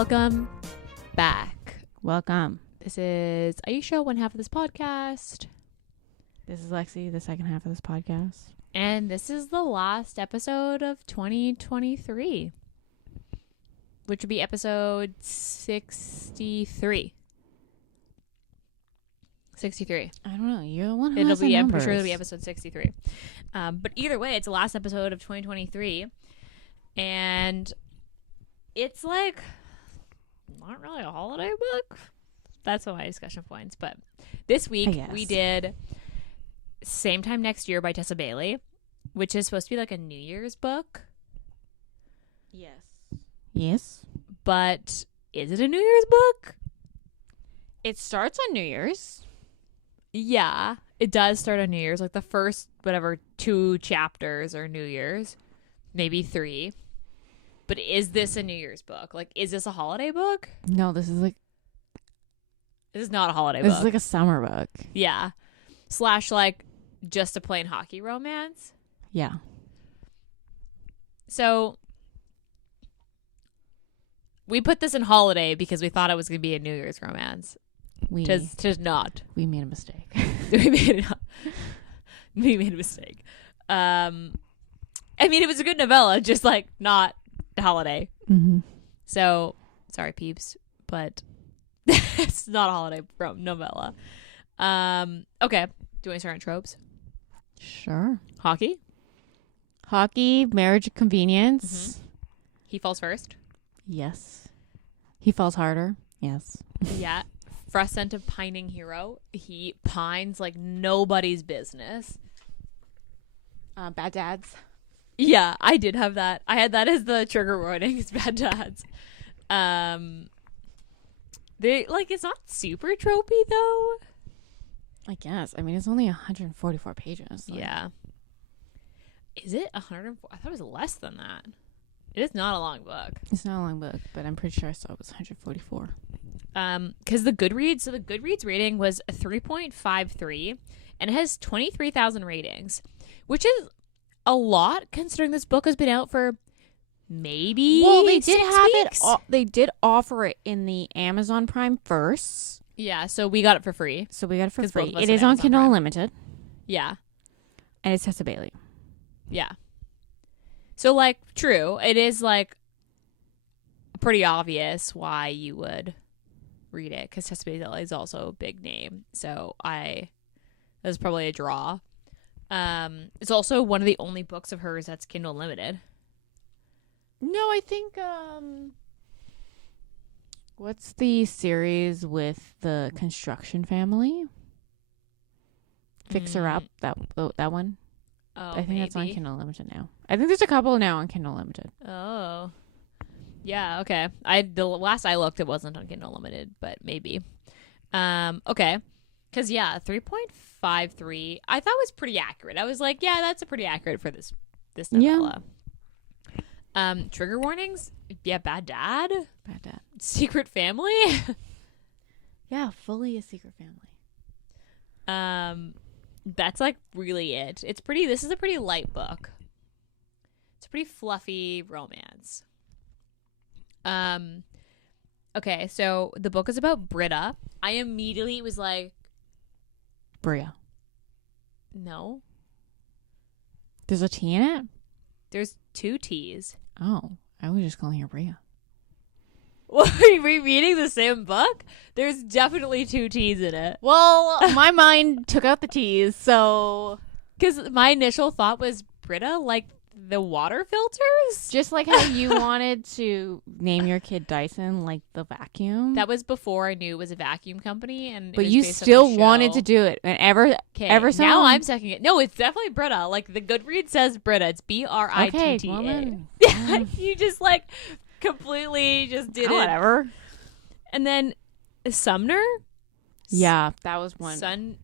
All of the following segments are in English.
Welcome back. Welcome. This is Ayesha, one half of this podcast. This is Lexi, the second half of this podcast. And this is the last episode of 2023, which would be episode 63. 63. I don't know. You're the one who It'll has the be, I'm numbers. pretty sure it'll be episode 63. But either way, it's the last episode of 2023. And it's like not really a holiday book. That's one of my discussion points. But this week we did Same Time Next Year by Tessa Bailey, which is supposed to be like a New Year's book. Yes. But is it a New Year's book? It starts on New Year's. Yeah, it does start on New Year's. Like the first, 2 chapters are New Year's. Maybe 3. But is this a New Year's book? Like, is this a holiday book? No, this is Not a holiday book. This is like a summer book. Yeah. / like just a plain hockey romance. Yeah. So we put this in holiday because we thought it was going to be a New Year's romance. Tis not. We made a mistake. we made a mistake. I mean, it was a good novella, just like not holiday. Mm-hmm. So sorry, peeps, but it's not a holiday novella. Okay. Do you want to start on tropes? Sure. Hockey. Marriage, convenience. Mm-hmm. He falls first. Yes. He falls harder. Yes. Yeah. Fruscent of pining hero. He pines like nobody's business. Bad dads. Yeah, I did have that. I had that as the trigger warning. It's bad dads. They like it's not super tropey though. I guess. I mean, it's only 144 pages. Like. Yeah. Is it 104? I thought it was less than that. It is not a long book. It's not a long book, but I'm pretty sure I saw it was 144. Because the Goodreads rating was a 3.53, and it has 23,000 ratings, which is a lot considering this book has been out for maybe. Well, they did 6 have weeks. They did offer it in the Amazon Prime first, Yeah, so we got it for free. so we got it for 'Cause both free. of us It had is on Amazon Kindle Prime. Unlimited, Yeah, and it's Tessa Bailey. yeah. So like, true, it is like pretty obvious why you would read it because Tessa Bailey is also a big name. So that's probably a draw. It's also one of the only books of hers that's Kindle Unlimited. No, I think what's the series with the construction family? Fixer Up, that one. Oh, I think that's on maybe. Kindle Unlimited now. I think there's a couple now on Kindle Unlimited. Oh, yeah. Okay. The last I looked, it wasn't on Kindle Unlimited, but maybe. Okay. Because 3.53, I thought was pretty accurate. I was like, yeah, that's a pretty accurate for this novella. Trigger warnings. Yeah, bad dad. Bad dad. Secret family. Yeah, fully a secret family. That's like really it. This is a pretty light book. It's a pretty fluffy romance. Okay, so the book is about Britta. I immediately was like, Bria. no, There's a T in it? there's 2 T's. Oh, I was just calling her Bria. Well, are we reading the same book? There's definitely 2 T's in it. Well, my mind took out the T's, so Because my initial thought was Britta, like the water filters. just like how you wanted to name your kid Dyson, like the vacuum. That was before I knew it was a vacuum company, and but it was you based on still the wanted show. to do it. And ever Now someone- I'm second it. No, it's definitely Britta. Like the Goodreads says Britta. It's Britta. Okay, well then. You just like completely just did it. Whatever. And then Sumner. Yeah, that was one. Sunmer.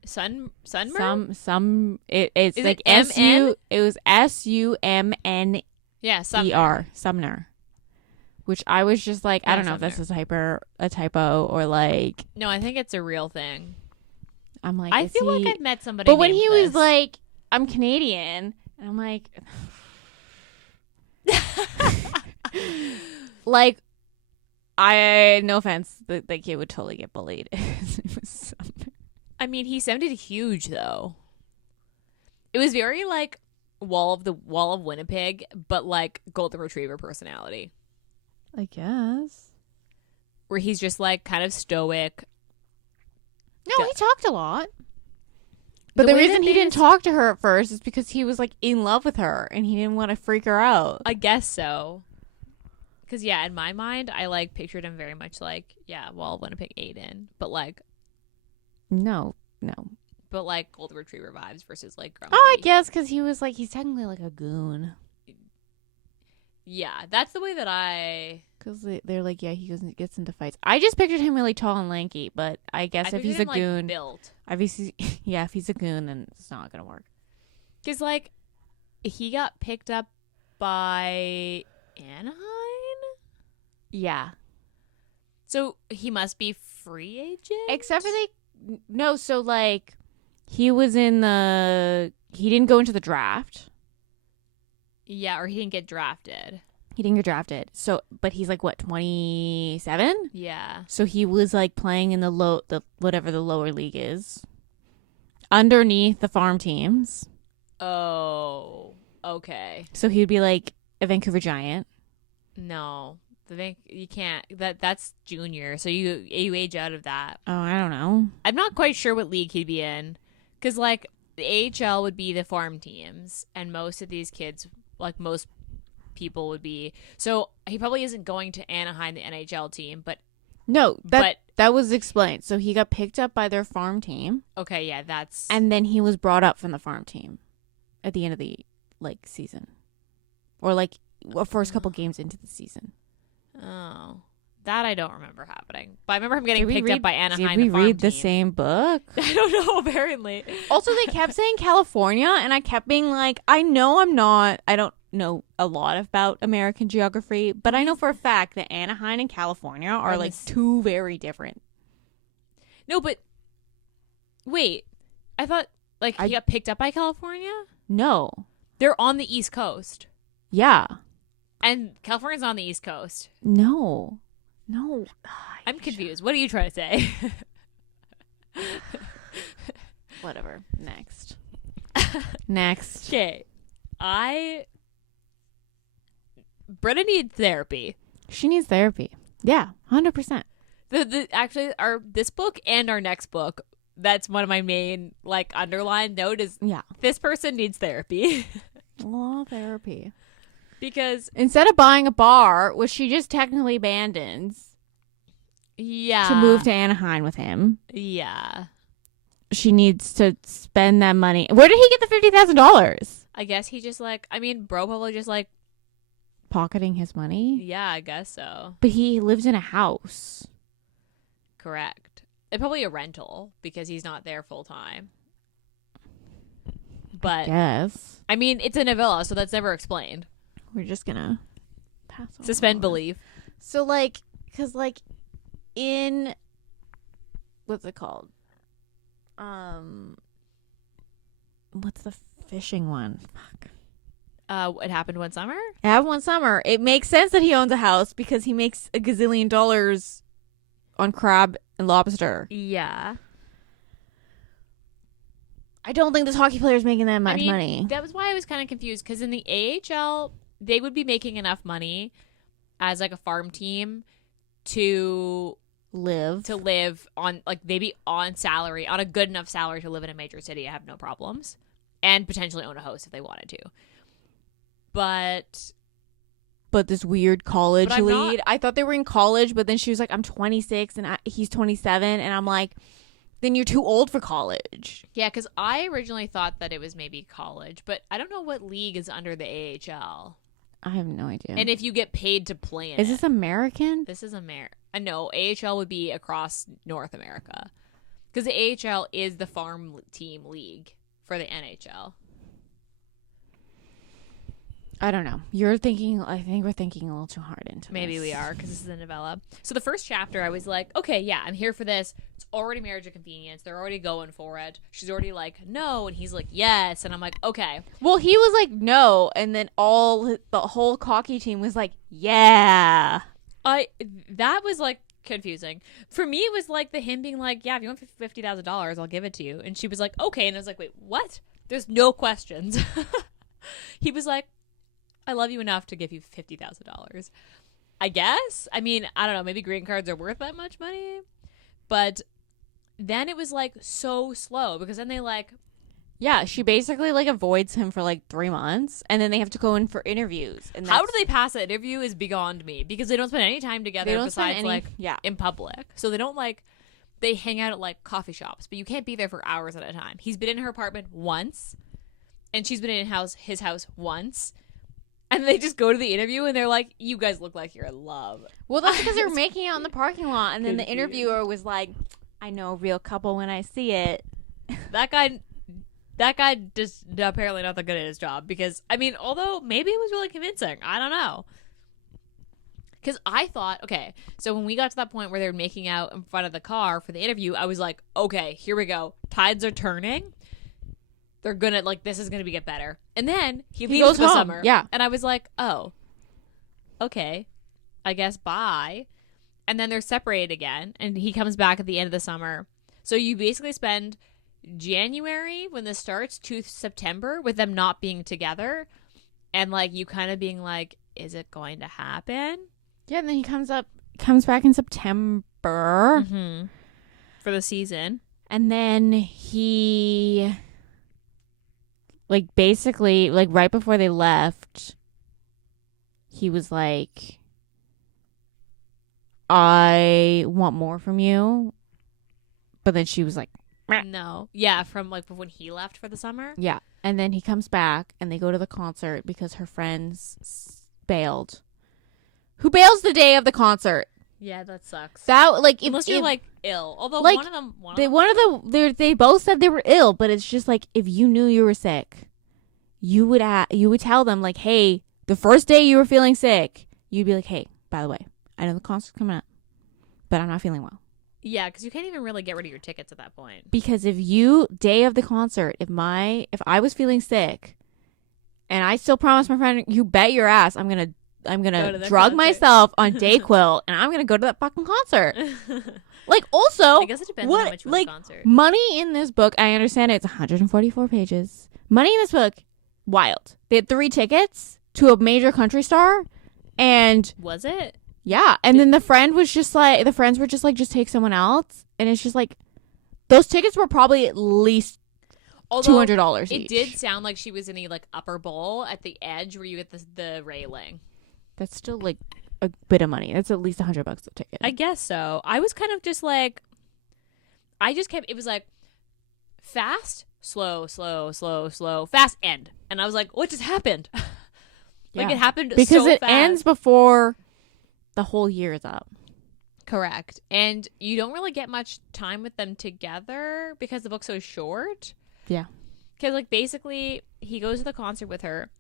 It's Is like it MN? it was SUMNER, Yeah, Sumner. Sumner. Which I was just like, I Yeah, don't know if this Sumner. is a typo or like. No, I think it's a real thing. I'm like, I is feel he... like I've met somebody. But when named he this. was like, I'm Canadian, and I'm like, like no offense, the kid would totally get bullied. It was so I mean, he sounded huge though. It was very like Wall of Winnipeg, but like Golden Retriever personality, I guess. where he's just like kind of stoic. No, he talked a lot. But The the way reason that he didn't things- talk to her at first is because he was like in love with her and he didn't want to freak her out. I guess so. Because yeah, in my mind, I like pictured him very much like Wall of Winnipeg Aiden, but like No. Golden Retriever vibes versus like Grumpy. Oh, I guess because he was like, he's technically like a goon. Yeah, that's the way that I. Because they're like, yeah, he gets into fights. I just pictured him really tall and lanky, but I guess I if he's a pictured him, like, goon, built. obviously, yeah, if he's a goon, then it's not gonna work. Because like he got picked up by Anaheim, Yeah, so he must be free agent. except for no. So like, he didn't go into the draft. Yeah, or he didn't get drafted. He didn't get drafted. So, but he's like what, 27? Yeah. So he was like playing in whatever the lower league is, underneath the farm teams. Oh, okay. So he'd be like a Vancouver Giant. No, you can't. That's junior, so you age out of that. Oh, I don't know. I'm not quite sure what league he'd be in, because like the AHL would be the farm teams, and most of these kids, like most people, would be. So he probably isn't going to Anaheim, the NHL team, but No, that was explained. So he got picked up by their farm team, okay, yeah, that's and then he was brought up from the farm team at the end of the season, or first couple games into the season. oh, that I don't remember happening, but I remember him getting Did we picked read- up by Anaheim. Did we the farm read the team. same book? I don't know. Apparently, Also, they kept saying California, and I kept being like, I don't know a lot about American geography, but I know for a fact that Anaheim and California are Are like this- two very different. no, but wait, I thought like he got picked up by California. No. They're on the East Coast, Yeah. and California's on the East Coast. No. I'm confused. What are you trying to say? Whatever. Next. Okay, Britta needs therapy. She needs therapy. Yeah, 100%. Actually, this book and our next book, that's one of my main like underlined note is Yeah. this person needs therapy. Oh, therapy. Because Instead of buying a bar, which she just technically abandons yeah, to move to Anaheim with him, yeah, she needs to spend that money. Where did he get the $50,000? I guess he just like bro probably just like Pocketing his money? yeah, I guess so. But he lives in a house. Correct. It's probably a rental because he's not there full time. But Yes. I mean, it's a novella, so that's never explained. We're just gonna pass on. Suspend belief. So because in what's it called? What's the fishing one? Fuck. It happened one summer. I have one summer. It makes sense that he owns a house because he makes a gazillion dollars on crab and lobster. Yeah. I don't think this hockey player is making that much money. That was why I was kind of confused because in the AHL, they would be making enough money as like a farm team to live on like maybe on salary, on a good enough salary to live in a major city. I have no problems, and potentially own a house if they wanted to. But this weird college But I'm not- lead. I thought they were in college, but then she was like, I'm 26 and he's 27. And I'm like, then you're too old for college. yeah, because I originally thought that it was maybe college, but I don't know what league is under the AHL. I have no idea. And if you get paid to play in Is it. this American? This is no, AHL would be across North America. Because the AHL is the farm team league for the NHL. I don't know. I think we're thinking a little too hard into Maybe this. we are, because this is a novella. So the first chapter, I was like, okay, yeah, I'm here for this. It's already marriage of convenience. They're already going for it. She's already like, no. And he's like, yes. And I'm like, okay. Well, he was like, no. And then the whole hockey team was like, yeah. That was like confusing. For me, it was like him being like, yeah, if you want $50,000, I'll give it to you. And she was like, okay. And I was like, wait, what? There's no questions. He was like, I love you enough to give you $50,000. I guess. I mean, I don't know. Maybe green cards are worth that much money. But then it was like so slow because then they like. Yeah, she basically like avoids him for like 3 months, and then they have to go in for interviews. And how do they pass that interview is beyond me because they don't spend any time together besides in public. So they don't like they hang out at like coffee shops, but you can't be there for hours at a time. He's been in her apartment once, and she's been in his house once, and they just go to the interview and they're like, "You guys look like you're in love." Well, that's because they're making out in the parking lot, and then the interviewer was like, "I know a real couple when I see it." That guy just apparently not that good at his job because, I mean, although maybe it was really convincing. I don't know. Because I thought, okay, so when we got to that point where they were making out in front of the car for the interview, I was like, okay, here we go. Tides are turning. They're going to, like, this is going to get better. And then he leaves goes for the home. summer. Yeah. And I was like, oh, okay, I guess bye. And then they're separated again, and he comes back at the end of the summer. So you basically spend January when this starts to September with them not being together and like you kind of being like, is it going to happen? Yeah, and then he comes back in September for the season, and then he like basically like right before they left he was like, I want more from you, but then she was like, no. Yeah, from like when he left for the summer. Yeah. And then he comes back and they go to the concert because her friends bailed. Who bails the day of the concert? Yeah, that sucks. That like unless you're like ill. Although like, they both said they were ill, but it's just like if you knew you were sick, you would tell them like, hey, the first day you were feeling sick, you'd be like, hey, by the way, I know the concert's coming up, but I'm not feeling well. Yeah, because you can't even really get rid of your tickets at that point. Because day of the concert, if I was feeling sick, and I still promised my friend, you bet your ass, I'm gonna drug myself on Dayquil, and I'm gonna go to that fucking concert. Like, also, I guess it depends on how much you want the concert. Money in this book, I understand it's 144 pages. Money in this book, wild. They had 3 tickets to a major country star, and was it? Yeah, and then the friends were just like, just take someone else, and it's just like, those tickets were probably at least $200 each. It did sound like she was in the like upper bowl at the edge where you get the railing. That's still like a bit of money. That's at least $100 a ticket. I guess so. I was kind of just like, it was like fast, slow, fast, end, and I was like, what just happened? Like it happened because so it fast. Ends before the whole year is up. Correct. And you don't really get much time with them together because the book's so short. Yeah. Because, like, basically, he goes to the concert with her.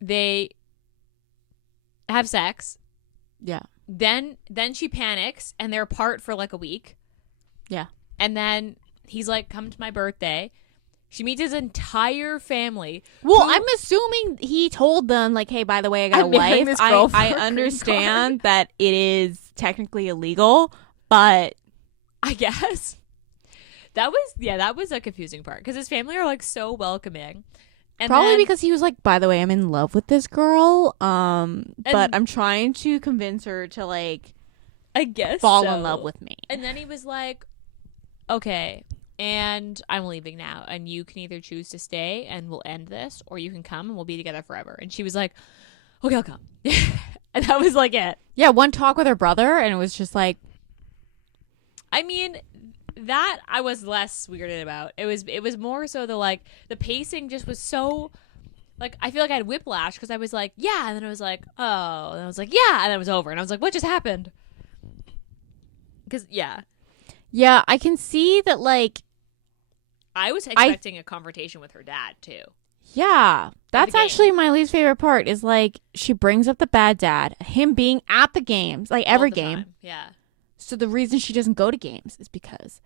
They have sex. Yeah. Then she panics, and they're apart for, like, a week. Yeah. And then he's like, come to my birthday. She meets his entire family. Well, I'm assuming he told them, like, hey, by the way, I got a wife. I understand that it is technically illegal, but I guess. That was a confusing part because his family are, like, so welcoming. And probably because he was like, by the way, I'm in love with this girl, but I'm trying to convince her to, like, I guess fall in love with me. And then he was like, okay, and I'm leaving now, and you can either choose to stay and we'll end this, or you can come and we'll be together forever. And she was like, okay, I'll come. And that was like it. Yeah, one talk with her brother, and it was just like, I mean, that I was less weirded about. It was more so the pacing just was so, like, I feel like I had whiplash because I was like, yeah, and then I was like, oh, and I was like, yeah, and then it was over, and I was like, what just happened? Because yeah, I can see that, like, I was expecting a confrontation with her dad too. Yeah, that's actually my least favorite part is, like, she brings up the bad dad, him being at the games, like every game. Time. Yeah. So the reason she doesn't go to games is because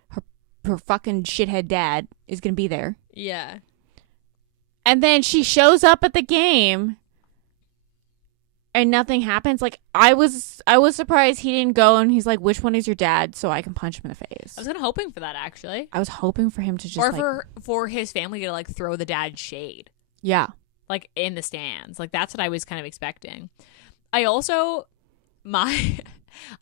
her fucking shithead dad is going to be there. Yeah. And then she shows up at the game and nothing happens. Like, I was surprised he didn't go and he's like, which one is your dad, so I can punch him in the face. I was kind of hoping for that, actually. I was hoping for him to just or for his family to like throw the dad shade. Yeah. Like in the stands. Like that's what I was kind of expecting. I also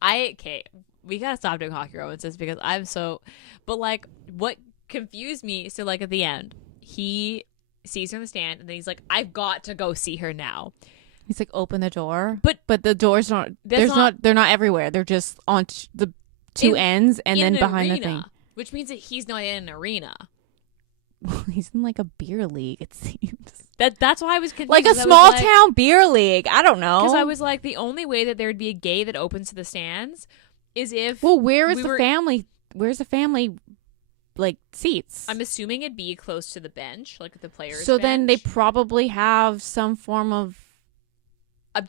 okay, we gotta stop doing hockey romances because I'm so, but like what confused me, so like at the end, he sees her in the stand and then he's like, I've got to go see her now. He's like, open the door. But the doors aren't, they're not everywhere. They're just on the two ends and then behind the thing. Which means that he's not in an arena. He's in like a beer league, it seems. That's why I was confused. Like a small town beer league. I don't know. Because I was like, the only way that there would be a gate that opens to the stands is if. Well, where is the family? Where's the family, like, seats? I'm assuming it'd be close to the bench, like the players' So bench. then they probably have some form of.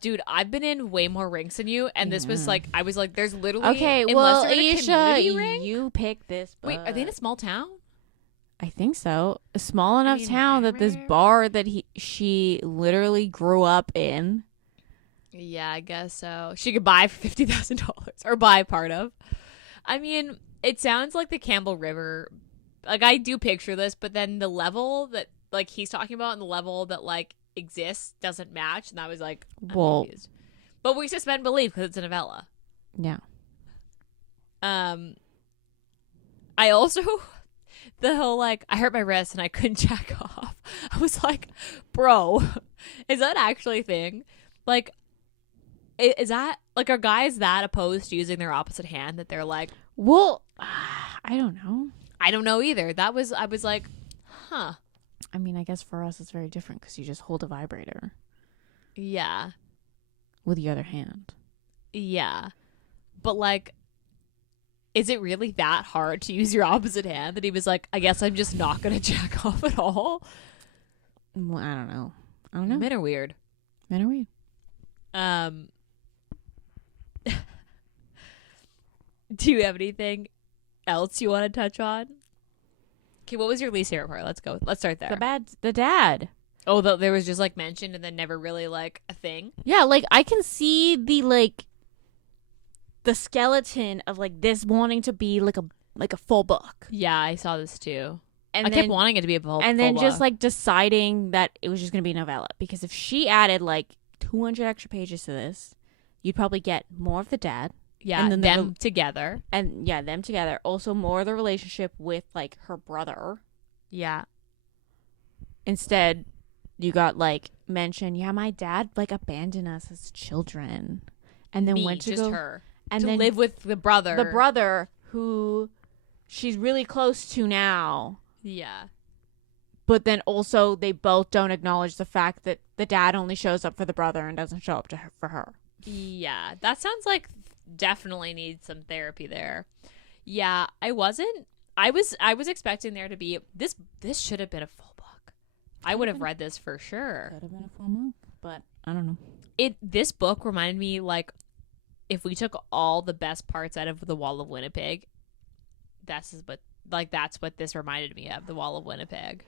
Dude, I've been in way more rinks than you, and this was like, I was like, there's literally. Okay, well, Ayesha, you picked this. But... Wait, are they in a small town? I think so. A small enough town that this bar that she literally grew up in. Yeah, I guess so. She could buy for $50,000 or buy part of. I mean, it sounds like the Campbell River. Like, I do picture this, but then the level that like he's talking about and the level that like exists doesn't match, and I was like, I'm confused. But we suspend belief because it's a novella. Yeah. I also. The whole, like, I hurt my wrist and I couldn't jack off. I was like, bro, is that actually a thing? Like, is that, like, are guys that opposed to using their opposite hand that they're like... Well, I don't know. I don't know either. I was like, huh. I mean, I guess for us it's very different because you just hold a vibrator. Yeah. With the other hand. Yeah. But, like... Is it really that hard to use your opposite hand? That he was like, I guess I'm just not going to jack off at all? Well, I don't know. Men are weird. Do you have anything else you want to touch on? Okay, what was your least favorite part? Let's go. Let's start there. The dad. Oh, there was just like mentioned and then never really like a thing? Yeah, like I can see the skeleton of like this wanting to be like a full book. Yeah, I saw this too. And I kept wanting it to be a full and then full just book. like deciding that it was just going to be a novella, because if she added like 200 extra pages to this, you'd probably get more of the dad. Yeah, and then them together. And yeah, them together. Also more of the relationship with like her brother. Yeah. Instead, you got like mentioned, yeah, my dad like abandoned us as children. And then went to just go her. And to then live with the brother. The brother who she's really close to now. Yeah. But then also they both don't acknowledge the fact that the dad only shows up for the brother and doesn't show up for her. Yeah. That sounds like definitely needs some therapy there. Yeah, I was expecting there to be this should have been a full book. I would have read this for sure. Could have been a full book, but I don't know. This book reminded me like if we took all the best parts out of The Wall of Winnipeg, that's what this reminded me of, The Wall of Winnipeg.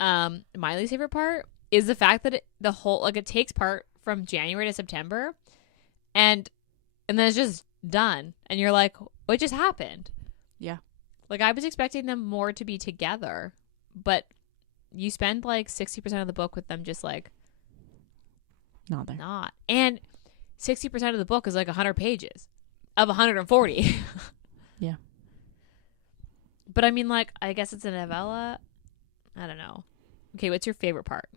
My least favorite part is the fact that it takes part from January to September, and then it's just done, and you're like, what just happened? Yeah. Like I was expecting them more to be together, but you spend like 60% of the book with them just like not there. And 60% of the book is like 100 pages of 140. Yeah. But I mean, like, I guess it's a novella. I don't know. Okay, what's your favorite part?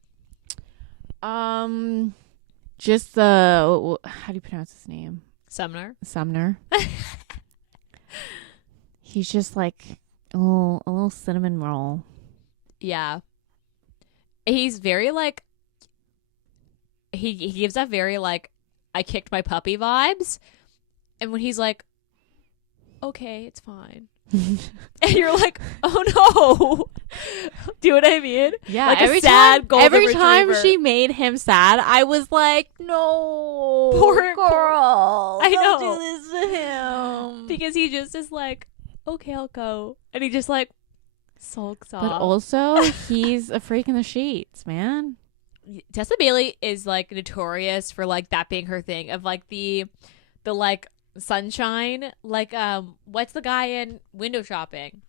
Just the, how do you pronounce his name? Sumner. He's just like a little cinnamon roll. Yeah. He's very like, he gives that very like, I kicked my puppy vibes. And when he's like, okay, it's fine. And you're like, oh no. Do you know what I mean? Yeah. Like every time she made him sad, I was like, no, poor girl. I know. Don't do this to him. Because he just is like, okay, I'll go. And he just like sulks off. But also, he's a freak in the sheets, man. Tessa Bailey is like notorious for like that being her thing of like the like sunshine, like what's the guy in Window Shopping?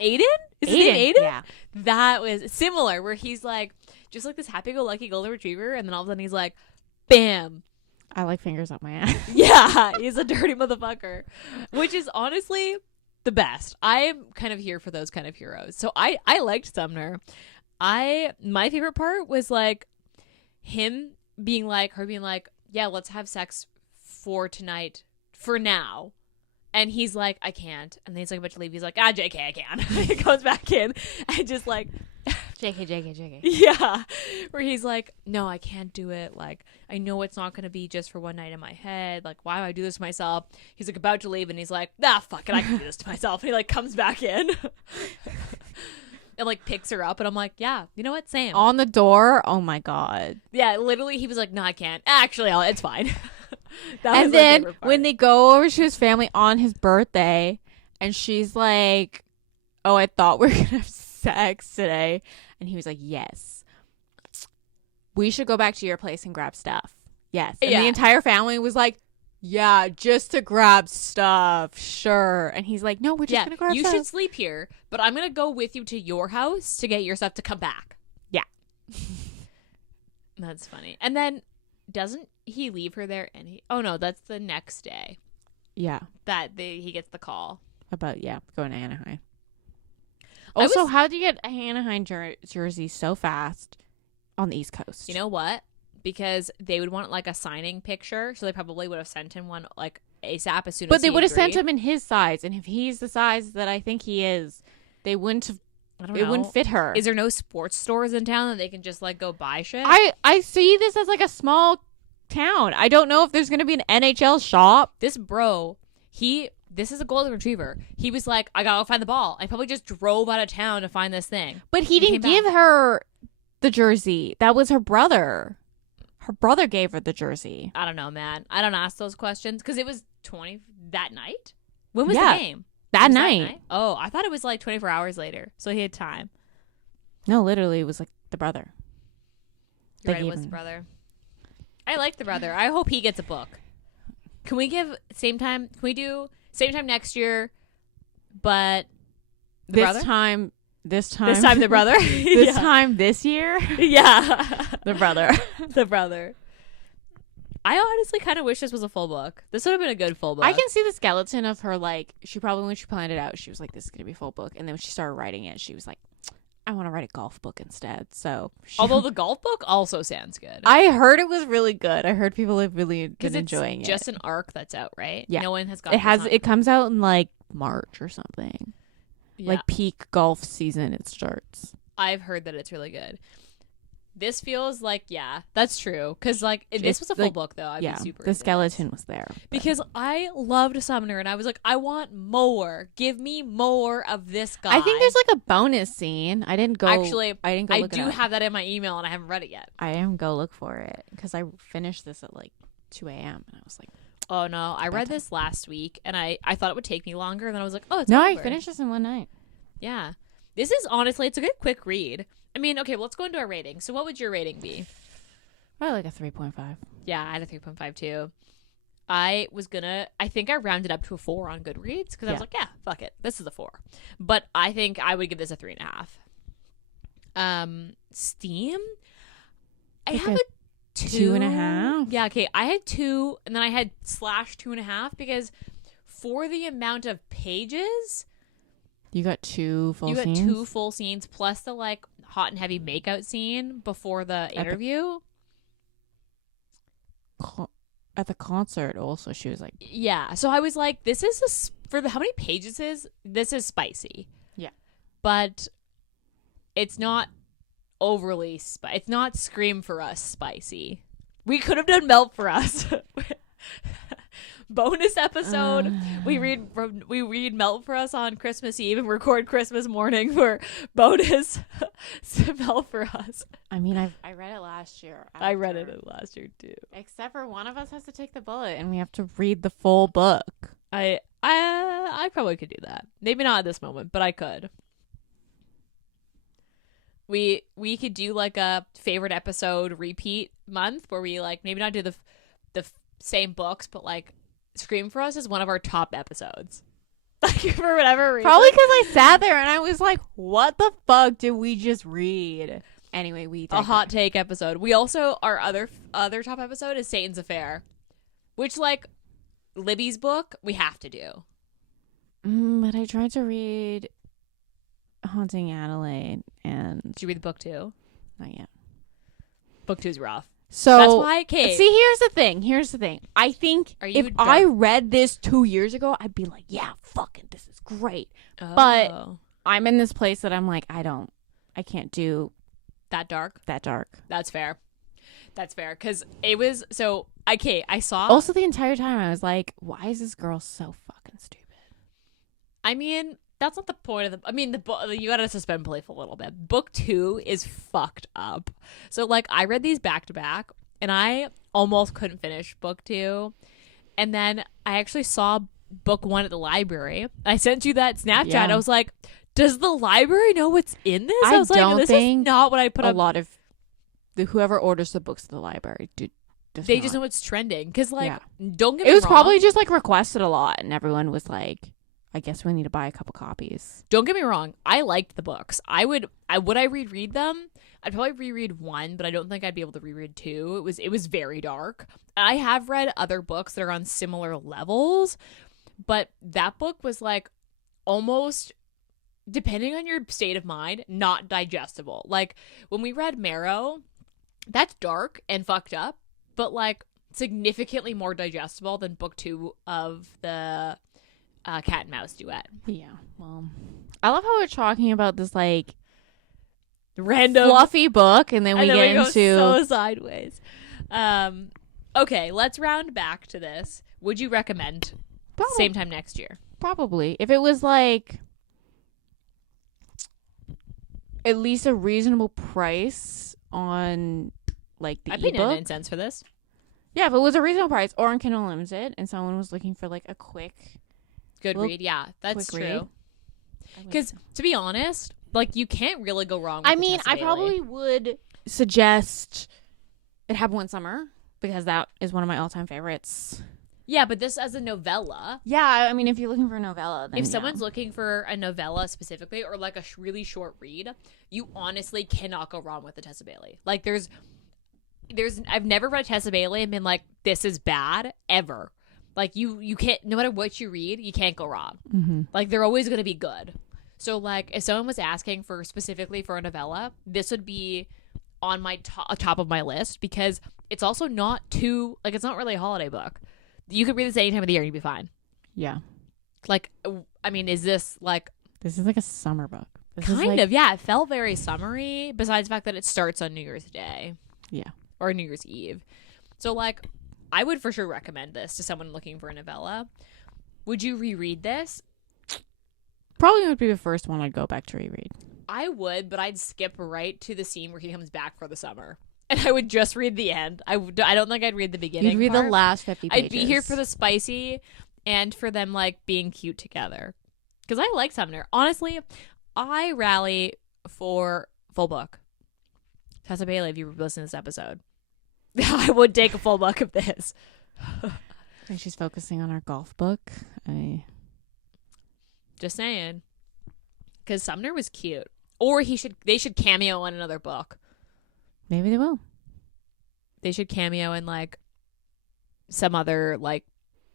Aiden? Is his name Aiden? Yeah. That was similar, where he's like just like this happy-go-lucky golden retriever, and then all of a sudden he's like, bam. I like fingers up my ass. Yeah, he's a dirty motherfucker, which is honestly the best. I am kind of here for those kind of heroes. So I liked Sumner. My favorite part was like him being like, her being like, yeah, let's have sex for tonight, for now. And he's like, I can't. And then he's like about to leave. He's like, JK, I can. He goes back in and just like, JK. yeah. Where he's like, no, I can't do it. Like, I know it's not going to be just for one night in my head. Like, why do I do this to myself? He's like about to leave and he's like, fuck it. I can do this to myself. And he like comes back in and like picks her up. And I'm like, yeah, you know what? Same. On the door. Oh my God. Yeah, literally. He was like, no, I can't. Actually, it's fine. And then when they go over to his family on his birthday and she's like, oh, I thought we were going to have sex today. And he was like, yes. We should go back to your place and grab stuff. Yes. And the entire family was like, yeah, just to grab stuff. Sure. And he's like, no, we're just going to grab you stuff. You should sleep here, but I'm going to go with you to your house to get your stuff to come back. Yeah. That's funny. And then doesn't he leave her there? Oh no, that's the next day. Yeah. He gets the call. About, going to Anaheim. Also, how did you get a Anaheim jersey so fast on the East Coast? You know what? Because they would want like a signing picture, so they probably would have sent him one like ASAP as soon as. But they would have sent him in his size, and if he's the size that I think he is, they wouldn't have. I don't know. It wouldn't fit her. Is there no sports stores in town that they can just like go buy shit? I see this as like a small town. I don't know if there's going to be an NHL shop. This bro, this is a golden retriever. He was like, I gotta go find the ball. I probably just drove out of town to find this thing. But he didn't give her the jersey. That was her brother. Her brother gave her the jersey. I don't know, man. I don't ask those questions because it was 20 that night. When was the game? That night. Oh, I thought it was like 24 hours later, so he had time. No, literally, it was like the brother. You're right, it was the brother. I like the brother. I hope he gets a book. Can we give same time? Can we do same time next year? But this brother? time the brother. This time this year. Yeah, the brother. The brother. I honestly kind of wish this was a full book. This would have been a good full book. I can see the skeleton of her, like, she probably, when she planned it out, she was like, this is going to be a full book. And then when she started writing it, she was like, I want to write a golf book instead. So, although the golf book also sounds good. I heard it was really good. I heard people have really been enjoying it. It's just an arc that's out, right? Yeah. No one has got it comes out in like March or something. Yeah. Like peak golf season it starts. I've heard that it's really good. This feels like, yeah, that's true. Because, like, if this was a full book, though, I'd be super the skeleton was there. Because I loved Sumner, and I was like, I want more. Give me more of this guy. I think there's, like, a bonus scene. I didn't go look do have that in my email, and I haven't read it yet. I am go look for it. Because I finished this at, like, 2 a.m., and I was like... Oh, no. I read this last week, and I thought it would take me longer, and then I was like, oh, it's over. I finished this in one night. Yeah. This is, honestly, it's a good quick read. I mean, okay, let's go into our rating. So what would your rating be? Probably like a 3.5. Yeah, I had a 3.5 too. I think I rounded up to a 4 on Goodreads because I was like, yeah, fuck it. This is a 4. But I think I would give this a 3.5. Steam? I have a 2.5. Yeah, okay. I had 2 and then I had /2.5 because for the amount of pages... You got 2 full scenes? You got 2 full scenes plus the like hot and heavy makeout scene before the interview. At the concert also she was like... Yeah. So I was like, this is for how many pages this is spicy. Yeah. But it's not overly it's not Scream for Us spicy. We could have done Melt for Us. Bonus episode. We read Melt for Us on Christmas Eve and record Christmas morning for bonus Melt for Us. I mean, I read it last year. I read it last year too. Except for one of us has to take the bullet and we have to read the full book. I probably could do that. Maybe not at this moment, but I could. we could do like a favorite episode repeat month where we like maybe not do the same books, but like Scream for us is one of our top episodes. Like for whatever reason. Probably because I sat there and I was like, what the fuck did we just read? Anyway, a hot take episode. We also, our other top episode is Satan's Affair, which like Libby's book we have to do. But I tried to read Haunting Adelaide and... Did you read the book too? Not yet. Book 2 is rough. So that's why, Kate. See, here's the thing. I think if I read this 2 years ago, I'd be like, yeah, fucking, this is great. Oh. But I'm in this place that I'm like, I can't do that dark. That's fair. Because it was so. I saw. Also, the entire time I was like, why is this girl so fucking stupid? I mean, that's not the point of the. I mean, the book. You gotta suspend belief a little bit. Book 2 is fucked up. So like, I read these back to back, and I almost couldn't finish book 2, and then I actually saw book 1 at the library. I sent you that Snapchat. Yeah. I was like, does the library know what's in this? I was don't like, this think is not what I put a up. lot of whoever orders the books at the library they just know what's trending. Because like, yeah. don't get me wrong. It was wrong. probably just like requested a lot, and everyone was like, I guess we need to buy a couple copies. Don't get me wrong. I liked the books. Would I reread them? I'd probably reread 1, but I don't think I'd be able to reread 2. It was very dark. I have read other books that are on similar levels, but that book was like almost, depending on your state of mind, not digestible. Like when we read Marrow, that's dark and fucked up, but like significantly more digestible than book 2 of the Cat and Mouse duet. Yeah. Well, I love how we're talking about this like random fluffy book, and then we get into so sideways. Okay, let's round back to this. Would you recommend same time next year? Probably. If it was like at least a reasonable price on like the I'd pay ebook. 99 cents for this. Yeah, if it was a reasonable price or on Kindle Unlimited and someone was looking for like a quick good read, yeah, that's true. Because to be honest, like you can't really go wrong with Tessa Bailey. Probably would suggest It Happened One Summer because that is one of my all-time favorites. Yeah, but this as a novella. Yeah, I mean, if you're looking for a novella, then if someone's looking for a novella specifically or like a really short read, you honestly cannot go wrong with the Tessa Bailey. Like there's I've never read Tessa Bailey and been like, this is bad ever. Like you can't, no matter what you read, you can't go wrong. Mm-hmm. Like they're always going to be good. So like if someone was asking for specifically for a novella, this would be on my top of my list because it's also not too, like it's not really a holiday book. You could read this any time of the year and you'd be fine. Yeah. Like, I mean, is this like... This is like a summer book. Kind of, yeah. It felt very summery, besides the fact that it starts on New Year's Day. Yeah. Or New Year's Eve. So, like, I would for sure recommend this to someone looking for a novella. Would you reread this? Probably would be the first one I'd go back to reread. I would, but I'd skip right to the scene where he comes back for the summer. And I would just read the end. I don't think I'd read the beginning. You'd read the last 50 pages. I'd be here for the spicy and for them, like, being cute together. Because I like Sumner. Honestly, I rally for full book. Tessa Bailey, if you were listening to this episode, I would take a full book of this. I think she's focusing on our golf book. Just saying. Because Sumner was cute. Or they should cameo in another book. Maybe they will. They should cameo in, like, some other, like,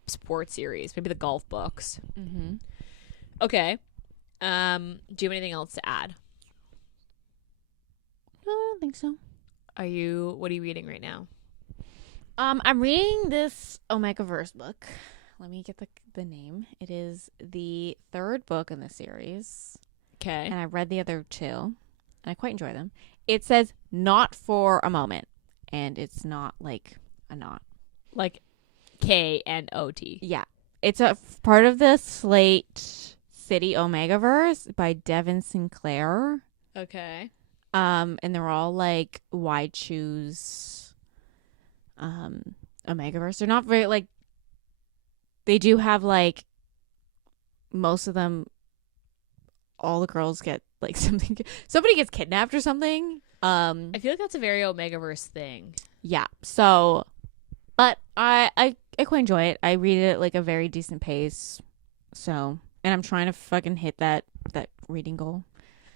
sports series. Maybe the golf books. Mm-hmm. Okay. Do you have anything else to add? No, I don't think so. What are you reading right now? I'm reading this Omegaverse book. Let me get the name. It is the 3rd book in the series. Okay. And I read the other 2. And I quite enjoy them. It says not for a moment. And it's not like a knot. Like K-N-O-T. Yeah. It's a part of the Slate City Omegaverse by Devin Sinclair. Okay. And they're all like why choose Omegaverse. They're not very like, they do have like most of them, all the girls get like somebody gets kidnapped or something. I feel like that's a very Omegaverse thing. Yeah. So, but I quite enjoy it. I read it at like a very decent pace. So, and I'm trying to fucking hit that reading goal.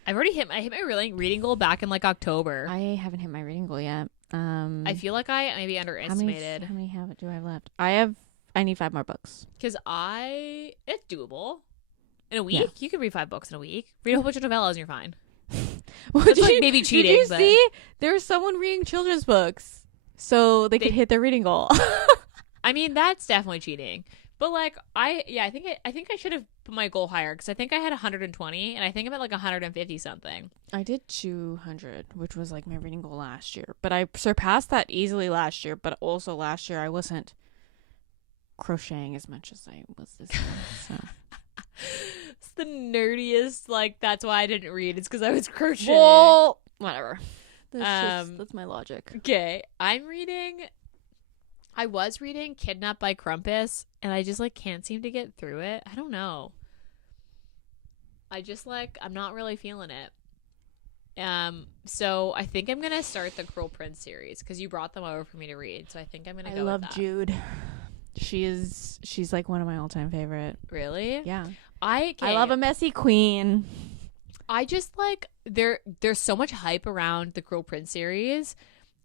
I've already hit my reading goal back in like October. I haven't hit my reading goal yet. I feel like I maybe underestimated. How many do I have left? I need 5 more books. Because it's doable. In a week? Yeah. You could read 5 books in a week. Read a whole bunch of novellas and you're fine. Well, That's like maybe cheating. Did you but see? There's someone reading children's books so they could hit their reading goal. I mean, that's definitely cheating. But like, I think I should have put my goal higher because I think I had 120 and I think I'm at like 150 something. I did 200, which was like my reading goal last year. But I surpassed that easily last year. But also last year I wasn't crocheting as much as I was this year. So. It's the nerdiest. Like, that's why I didn't read. It's because I was crocheting. Well, whatever. That's my logic. Okay, I was reading Kidnapped by Krampus, and I just like can't seem to get through it. I don't know. I'm not really feeling it. So I think I'm gonna start the Cruel Prince series because you brought them over for me to read. So I think I'm gonna go. I love with that. Jude. She's like one of my all-time favorite. Really? Yeah. I love a messy queen. I just like there's so much hype around the Cruel Prince series,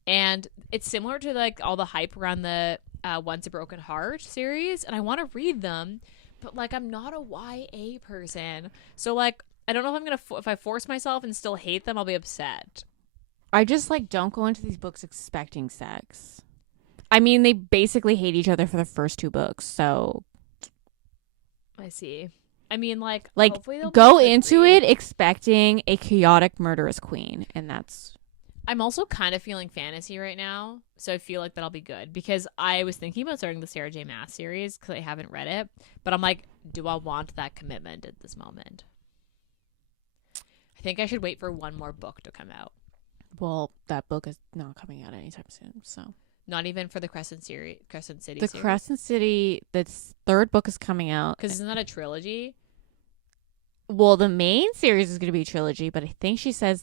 and it's similar to like all the hype around the Once a Broken Heart series, and I want to read them, but like I'm not a YA person, so like I don't know if I'm gonna if I force myself and still hate them, I'll be upset. I just like don't go into these books expecting sex. I mean, they basically hate each other for the first 2 books, so I see. I mean, like go into it expecting a chaotic, murderous queen, and that's. I'm also kind of feeling fantasy right now, so I feel like that'll be good because I was thinking about starting the Sarah J. Maas series because I haven't read it, but I'm like, do I want that commitment at this moment? I think I should wait for one more book to come out. Well, that book is not coming out anytime soon, so. Not even for the Crescent City series? The Crescent City, the 3rd book is coming out. Because isn't that a trilogy? Well, the main series is going to be a trilogy, but I think she said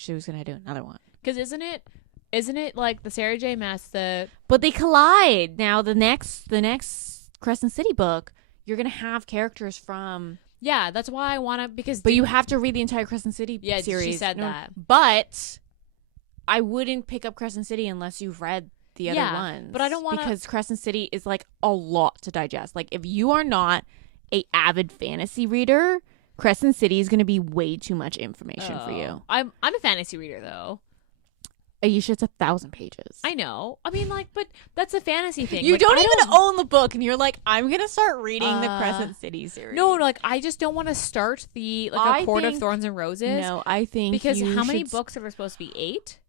she was going to do another one. Because isn't it like the Sarah J. Maas, But they collide. Now, the next Crescent City book, you're going to have characters from... Yeah, that's why I want to... But you have to read the entire Crescent City series. Yeah, she said that. But... I wouldn't pick up Crescent City unless you've read the other ones. But I don't want to... Because Crescent City is like a lot to digest. Like if you are not a avid fantasy reader, Crescent City is going to be way too much information for you. I'm a fantasy reader though. Ayesha, it's 1,000 pages. I know. I mean, like, but that's a fantasy thing. You like, don't even own the book, and you're like, I'm gonna start reading the Crescent City series. No, like I just don't want to start the like a Court of Thorns and Roses. No, I think because how many books are there supposed to be? 8?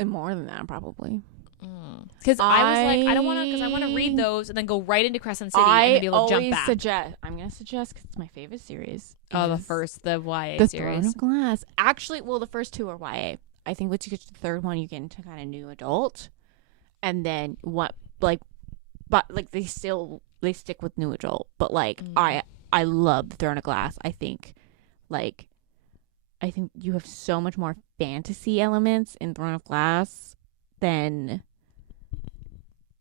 And more than that, probably. Because I was like, I don't want to, because I want to read those and then go right into Crescent City and then be able to jump back. I'm going to suggest, because it's my favorite series. The YA series. The Throne of Glass. Actually, well, the first 2 are YA. I think once you get to the 3rd one, you get into kind of new adult. And then they stick with new adult. But like, I love the Throne of Glass. I think you have so much more fantasy elements in Throne of Glass than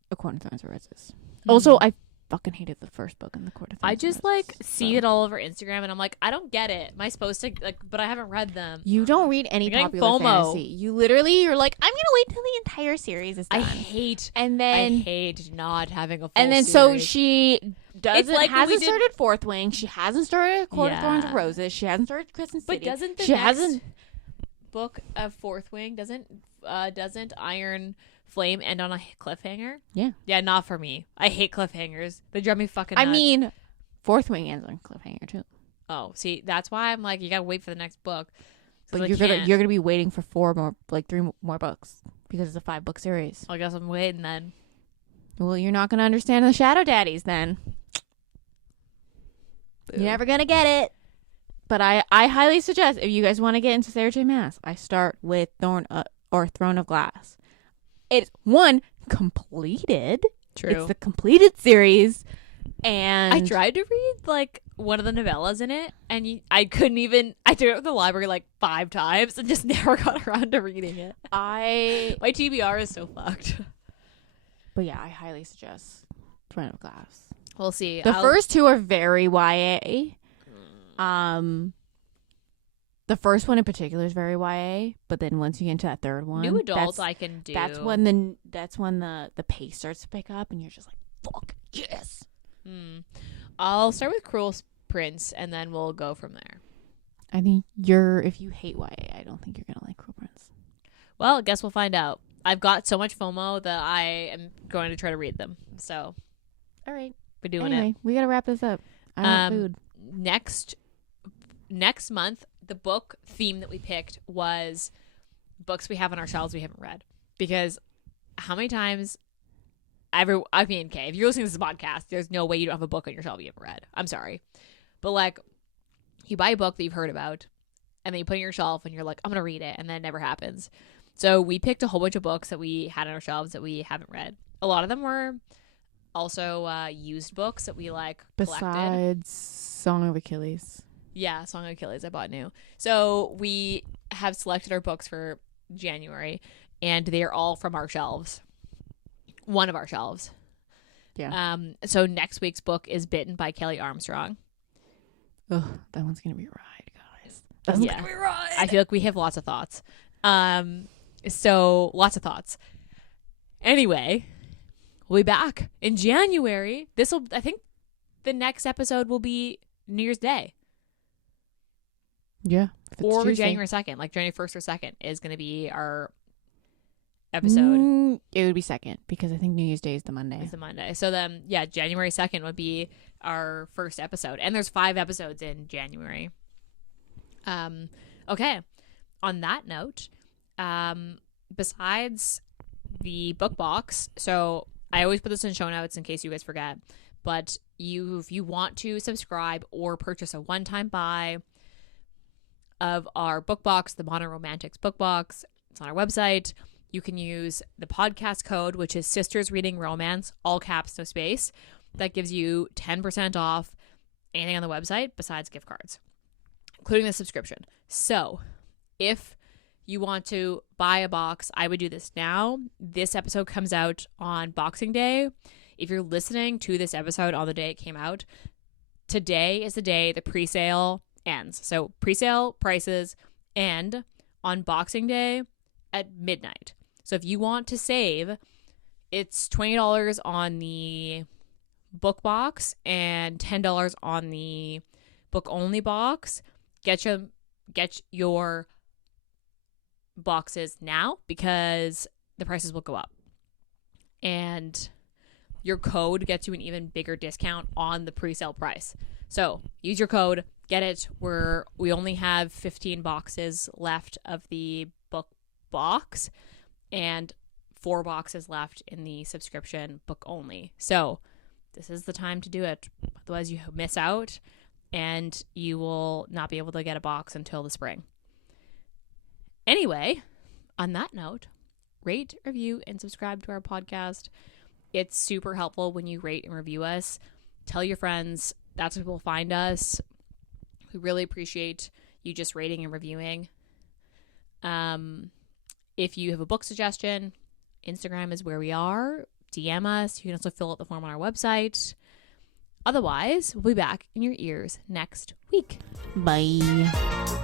A Court of Thorns and Roses. Also, I fucking hated the first book in the Court of Thorns. I just see it all over Instagram, and I'm like, I don't get it. Am I supposed to but I haven't read them. You don't read any popular fantasy. You're like, I'm gonna wait till the entire series is done. I hate not having a full and then series. So she hasn't started Fourth Wing. She hasn't started Court of Thorns and Roses. She hasn't started Crescent City. But doesn't the next book of Fourth Wing doesn't Iron Flame end on a cliffhanger? Yeah, not for me. I hate cliffhangers. They drive me fucking nuts. I mean, Fourth Wing ends on a cliffhanger too. Oh, see, that's why I'm like, you gotta wait for the next book. But you're gonna be waiting for 3 more books because it's a 5-book series. I guess I'm waiting then. Well, you're not gonna understand the Shadow Daddies then. You're never gonna get it. But I highly suggest, if you guys want to get into Sarah J. Maas, I start with Throne of Glass. It's completed. True. It's the completed series, and I tried to read like one of the novellas in it, and I couldn't even. I threw it at the library like 5 times and just never got around to reading it. My TBR is so fucked. But yeah, I highly suggest Twin of Glass. We'll see. The first 2 are very YA. The first one in particular is very YA, but then once you get into that third one, new adult I can do. That's when the pace starts to pick up, and you're just like, fuck yes. I'll start with Cruel Prince, and then we'll go from there. I think if you hate YA, I don't think you're gonna like Cruel Prince. Well, I guess we'll find out. I've got so much FOMO that I am going to try to read them. So, all right, we're doing it. We gotta wrap this up. I want food. Next month, the book theme that we picked was books we have on our shelves we haven't read. Because how many times if you're listening to this podcast, there's no way you don't have a book on your shelf you haven't read. I'm sorry. But like, you buy a book that you've heard about, and then you put it on your shelf, and you're like, I'm going to read it, and then it never happens. So we picked a whole bunch of books that we had on our shelves that we haven't read. A lot of them were also used books that we like collected. Besides Song of Achilles. Yeah, Song of Achilles I bought new. So we have selected our books for January, and they are all from our shelves. One of our shelves. Yeah. So next week's book is Bitten by Kelly Armstrong. Ugh, that one's gonna be a ride, guys. That's gonna be a ride. I feel like we have lots of thoughts. So lots of thoughts. Anyway, we'll be back in January. I think the next episode will be New Year's Day. Yeah. Or Tuesday. January 2nd, like January 1st or 2nd is going to be our episode. It would be 2nd because I think New Year's Day is the Monday. It's the Monday. So then, yeah, January 2nd would be our first episode. And there's 5 episodes in January. Okay. On that note, besides the book box, so I always put this in show notes in case you guys forget, but if you want to subscribe or purchase a one-time buy of our book box, the Modern Romantics book box, it's on our website. You can use the podcast code, which is Sisters Reading Romance, all caps, no space. That gives you 10% off anything on the website besides gift cards, including the subscription. So if you want to buy a box, I would do this now. This episode comes out on Boxing Day. If you're listening to this episode on the day it came out, today is the day the pre-sale ends. So pre-sale prices end on Boxing Day at midnight. So if you want to save, it's $20 on the book box and $10 on the book only box. Get your boxes now because the prices will go up. And your code gets you an even bigger discount on the pre-sale price. So use your code, get it. We only have 15 boxes left of the book box and 4 boxes left in the subscription book only. So this is the time to do it. Otherwise you miss out and you will not be able to get a box until the spring. Anyway, on that note, rate, review, and subscribe to our podcast. It's super helpful when you rate and review us. Tell your friends. That's where people find us. We really appreciate you just rating and reviewing. If you have a book suggestion, Instagram is where we are. DM us. You can also fill out the form on our website. Otherwise, we'll be back in your ears next week. Bye.